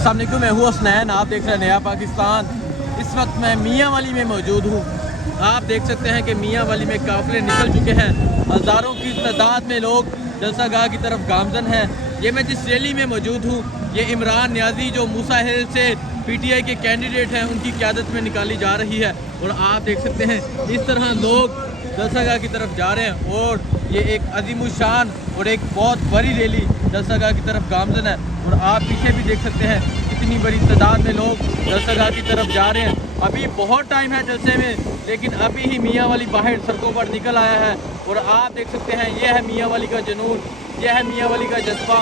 अस्सलाम वालेकुम, मैं हूँ हसनैन। आप देख रहे हैं नया पाकिस्तान। इस वक्त मैं मियाँ वाली में मौजूद हूँ। आप देख सकते हैं कि मियाँ वाली में काफ़िले निकल चुके हैं। हज़ारों की तादाद में लोग जलसागाह की तरफ गामजन हैं। ये मैं जिस रैली में मौजूद हूँ, ये इमरान नियाज़ी जो मूसा हिल से PTI के कैंडिडेट हैं, उनकी क़यादत में निकाली जा रही है। और आप देख सकते हैं इस तरह लोग जलसागाह की तरफ जा रहे हैं और ये एक अज़ीमुशान और एक बहुत बड़ी रैली जलसागाह की तरफ गामजन है। और आप पीछे भी देख सकते हैं कितनी बड़ी तादाद में लोग जलसागाह की तरफ जा रहे हैं। अभी बहुत टाइम है जलसे में, लेकिन अभी ही मियाँ वाली बाहर सड़कों पर निकल आया है। और आप देख सकते हैं ये है मियाँ वाली का जुनून, ये है मियाँ वाली का जज्बा।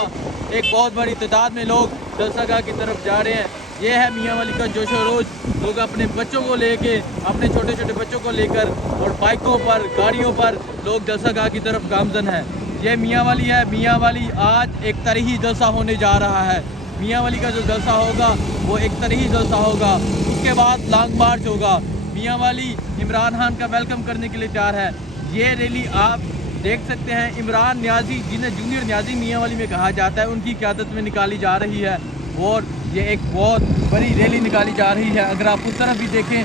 एक बहुत बड़ी तादाद में लोग जलसागाह की तरफ जा रहे हैं। ये है मियाँ वाली का जोश व रोज। लोग अपने बच्चों को लेके, अपने छोटे छोटे बच्चों को लेकर और बाइकों पर, गाड़ियों पर लोग जलसागाह की तरफ गामजन है। ये मियाँ वाली है। मियाँ वाली आज एक तरीही जलसा होने जा रहा है। मियाँ वाली का जो जलसा होगा वो एक तरीही जलसा होगा। उसके बाद लॉन्ग मार्च होगा। मियाँ वाली इमरान खान का वेलकम करने के लिए तैयार है। ये रैली आप देख सकते हैं इमरान नियाज़ी, जिन्हें जूनियर नियाज़ी मियाँ वाली में कहा जाता है, उनकी क़यादत में निकाली जा रही है। और ये एक बहुत बड़ी रैली निकाली जा रही है। अगर आप उस तरफ भी देखें,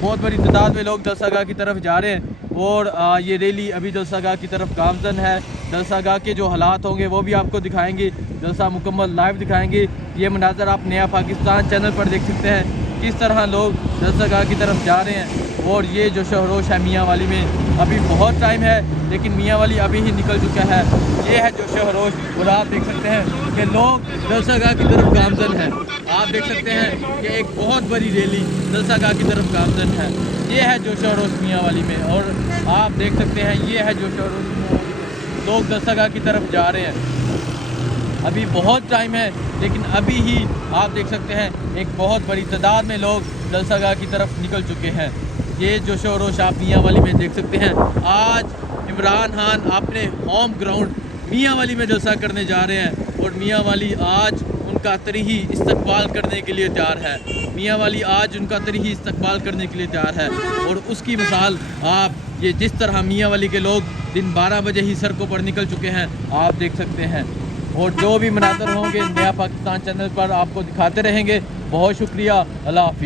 बहुत बड़ी तादाद में लोग जलसागाह की तरफ जा रहे हैं। और ये रैली अभी जलसागाह की तरफ गामजन है। जलसागाह के जो हालात होंगे वो भी आपको दिखाएंगे, जलसा मुकम्मल लाइव दिखाएंगे। ये मनाज़र आप नया पाकिस्तान चैनल पर देख सकते हैं किस तरह लोग जलसागाह की तरफ जा रहे हैं। और ये जो शहरोश है मियाँ वाली में, अभी बहुत टाइम है, लेकिन मियाँ वाली अभी ही निकल चुका है। ये है जो शहरोश। और आप देख सकते हैं कि लोग जलसागाह की तरफ गामजन हैं। आप देख सकते हैं कि एक बहुत बड़ी रैली जलसागाह की तरफ गामजन है। ये है जो शहरोश मियाँ वाली में। और आप देख सकते हैं ये है जो शहरोश मियाँ वाली में, लोग जलसागाह की तरफ जा रहे हैं। अभी बहुत टाइम है, लेकिन अभी ही आप देख सकते हैं एक बहुत बड़ी तादाद में लोग जलसागाह की तरफ निकल चुके हैं। ये जो शोरोश आप मियाँ वाली में देख सकते हैं। आज इमरान खान अपने होम ग्राउंड मियाँ वाली में जलसा करने जा रहे हैं। और मियाँ वाली आज उनका तरीही इस्तकबाल करने के लिए तैयार है। मियाँ वाली आज उनका तरीही इस्तकबाल करने के लिए तैयार है। और उसकी मिसाल आप ये जिस तरह मियाँ वाली के लोग दिन 12 बजे ही सड़कों पर निकल चुके हैं, आप देख सकते हैं। और जो भी मनाज़र होंगे नया पाकिस्तान चैनल पर आपको दिखाते रहेंगे। बहुत शुक्रिया। अल्लाह हाफिज़।